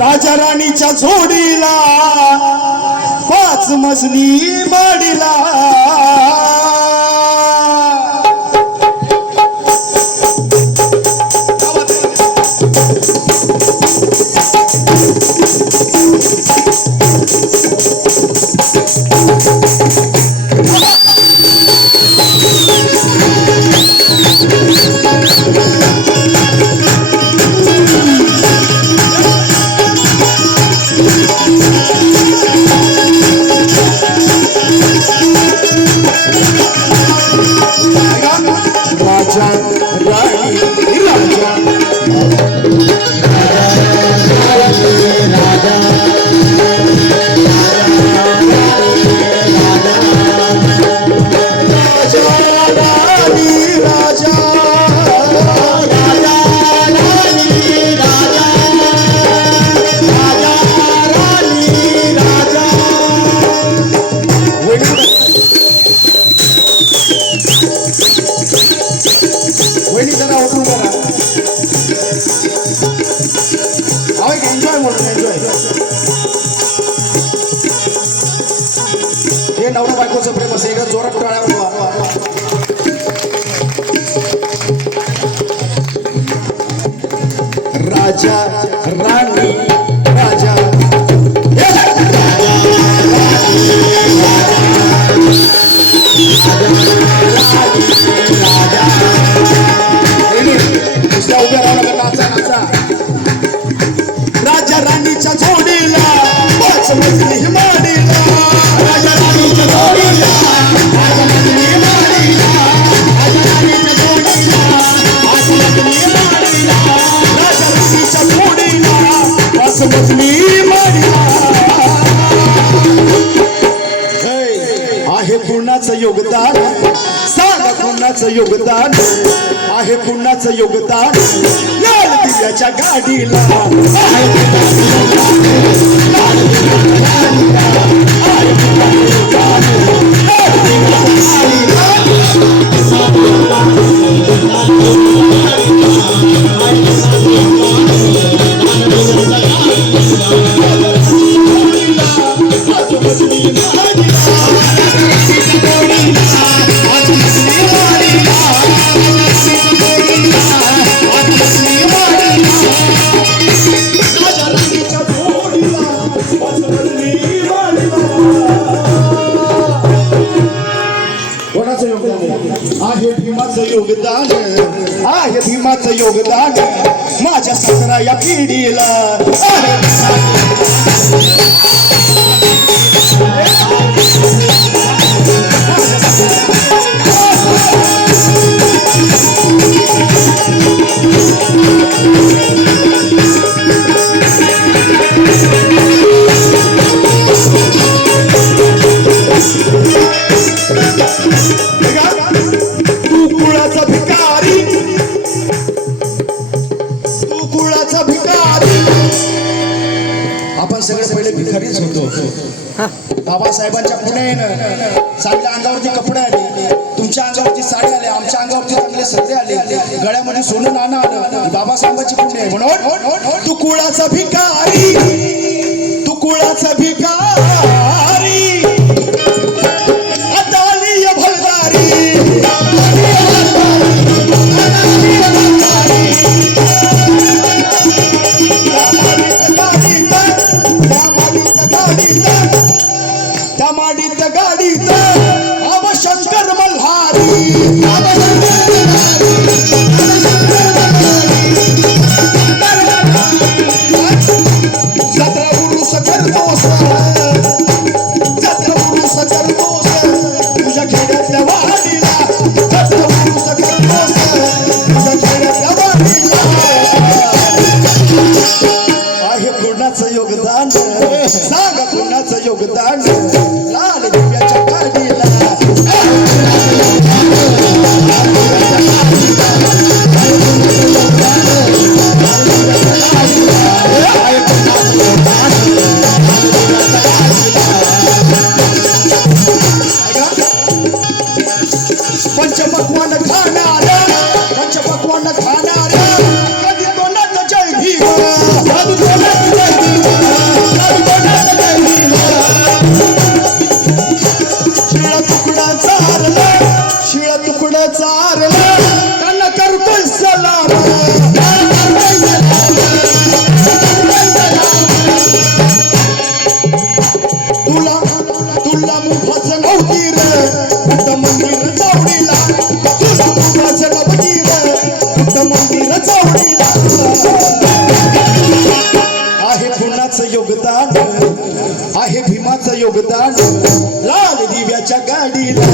राजा राणीच्या जोडीला 5 मजली माडीला नवरा बायकोचं प्रेम असेल एकदा जोरात टाळ्या वाजवा. राजा राणी राजा उभ्या राहू नाचा नाचा. राजा राणीच्या जोडीला 5 मजली माडीला राजा राणीच्या जोडीला 5 मजली माडीला राजा राणीच्या जोडीला 5 मजली माडीला राजा राणीच्या जोडीला 5 मजली माडीला. आहे कुणाचं योगदान सांग कुणाचं योगदान आहे कुणाचं योगदान लाल दिव्याच्या गाडीला आहे भीमाचं योगदान आहे भीमाचं योगदान माझ्या सासरा या पिढीला आपण सगळे पहिले भिकारीच होतो. बाबासाहेबांच्या पुढे चांगल्या अंगावरती कपडे आले तुमच्या अंगावरती साडी आले आमच्या अंगावरती चांगले सत्ते आले गळ्यामध्ये सोनं नाणं आलं बाबासाहेबांची पुण्य आहे म्हणून तू कुळाचा भिकारी तू कुळाचा भिकारी अदाली भलदारी माडीत गाडीत आब शंकर मल्हारी सतरा गुरु सकर दोस्त चवडीला आहे पुण्याचं योगदान आहे भीमाचं योगदान लाल दिव्याच्या गाडीला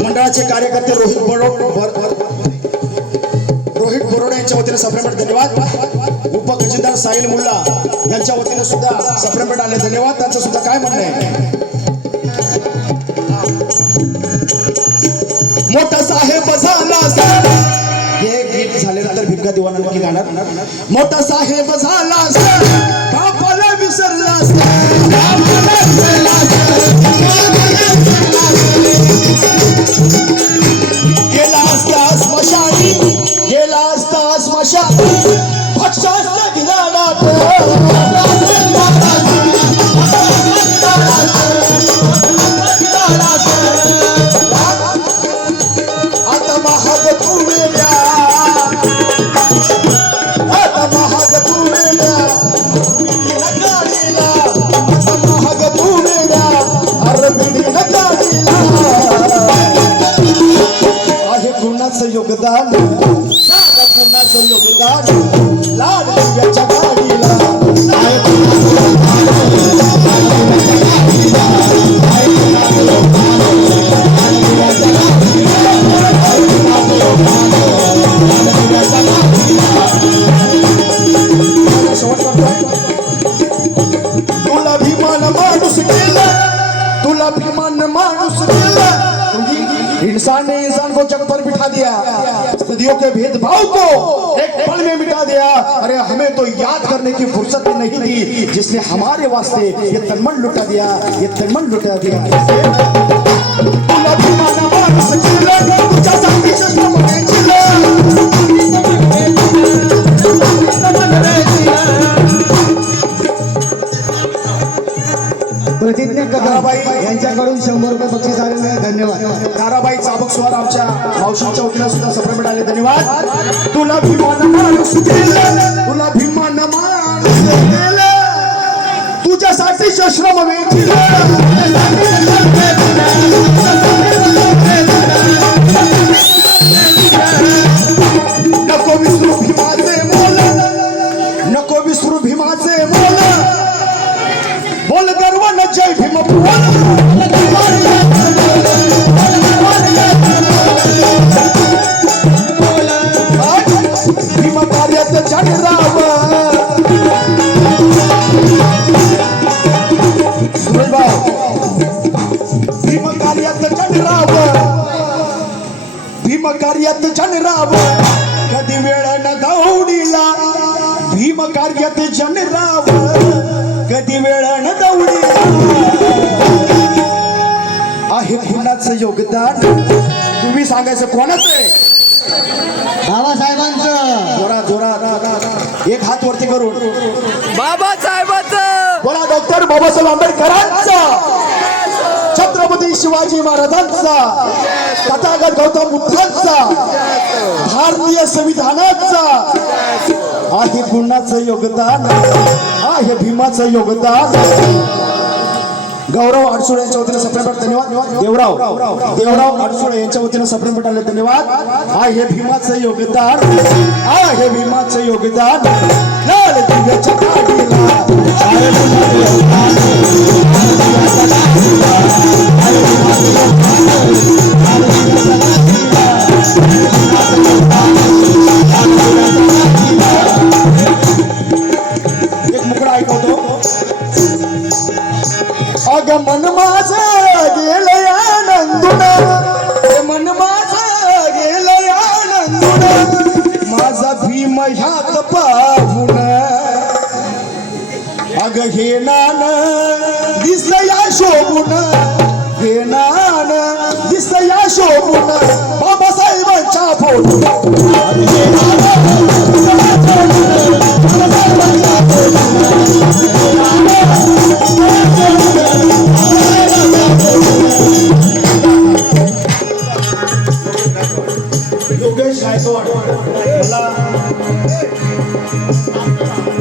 मंडळाचे कार्यकर्ते रोहित बोरोडे यांच्या वतीने सप्रेमेंट धन्यवाद उपखजिनदार साहिल मुल्ला यांच्या वतीने सुद्धा सप्रेमेंट आले धन्यवाद त्यांचं सुद्धा काय म्हणणं आहे मोठा साहेब झाला हे गीत झाल्यानंतर भिक्का दिवाना नक्की गाणार मोठा साहेब झाला बापाला विसरला गेला असता स्मशानी गेला असता स्मशानी भक्षाचा गिराडात आता महाग तू वेड्या आता महाग तू वेड्या गाडीला आता महाग तू वेड्या अरे बिडीला गाडीला आहे गुणाचं योगदान गुणाचं योगदान लाल दिव्याच्या गाडीला तुला भीमान माणूस केला तुला भीमान माणूस केला इंसान ने इंसान को जग पर बिठा दिया सदियों के भेदभाव को एक पल में मिटा दिया अरे हमें तो याद करने की फुर्सत नहीं दी जिसने हमारे वास्ते ये तनमन लुटा दिया ये तनमन लुटा दिया तुला भीमान माणूस केला तुझ्यासाठी चष्मा प्रतिज्ञा ताराबाई यांच्याकडून 100 रुपये बक्षीस आलेले आहे धन्यवाद ताराबाई चाबकस्वार आमच्या मावशींच्या वतीने सुद्धा सप्रेमेंट आले धन्यवाद तुला भीमान माणूस केलं तुला भीमान माणूस केलं तुझ्यासाठी श्रम वेचलं नको विसरू भीमाचे मोल नको विसरू भीमाचे मोल बोल गर्वान जय भीम बोल भीम कार्यात जनराव भीम कार्यात जनराव भीम कार्यात जनराव कधी वेळ न दौडीला भीम कार्यात जनराव कधी वेळ न दौडीला आहे कुणाचं योगदान तुम्ही सांगायचं कोणाचं आहे बाबासाहेबांचं जोरा जोरा एक हात वरती करून बाबासाहेबांचं बोला डॉक्टर बाबासाहेब आंबेडकरांचा छत्रपती शिवाजी महाराजांचा तथागत गौतम बुद्धांचा भारतीय संविधानाचा आहे कुणाचं योगदान आहे भीमाचं योगदान गौरव अडसुळे यांच्या वतीने सप्रेमेंट धन्यवाद देवराव अडसुळे यांच्या वतीने सप्रेमेंट आले धन्यवाद आहे भीमाचं योगदान आहे भीमाचं योगदान लाल दिव्याच्या गाडीला एक मुकडा ऐकवतो अग मन माझं गेलं आनंदुन मन माझं गेलं आनंदुन माझा भीम ह्यात पाहून अग हे नान दिसलं या शोभून हे नान दिसलं या शोभून बाबासाहेबांच्या फोटो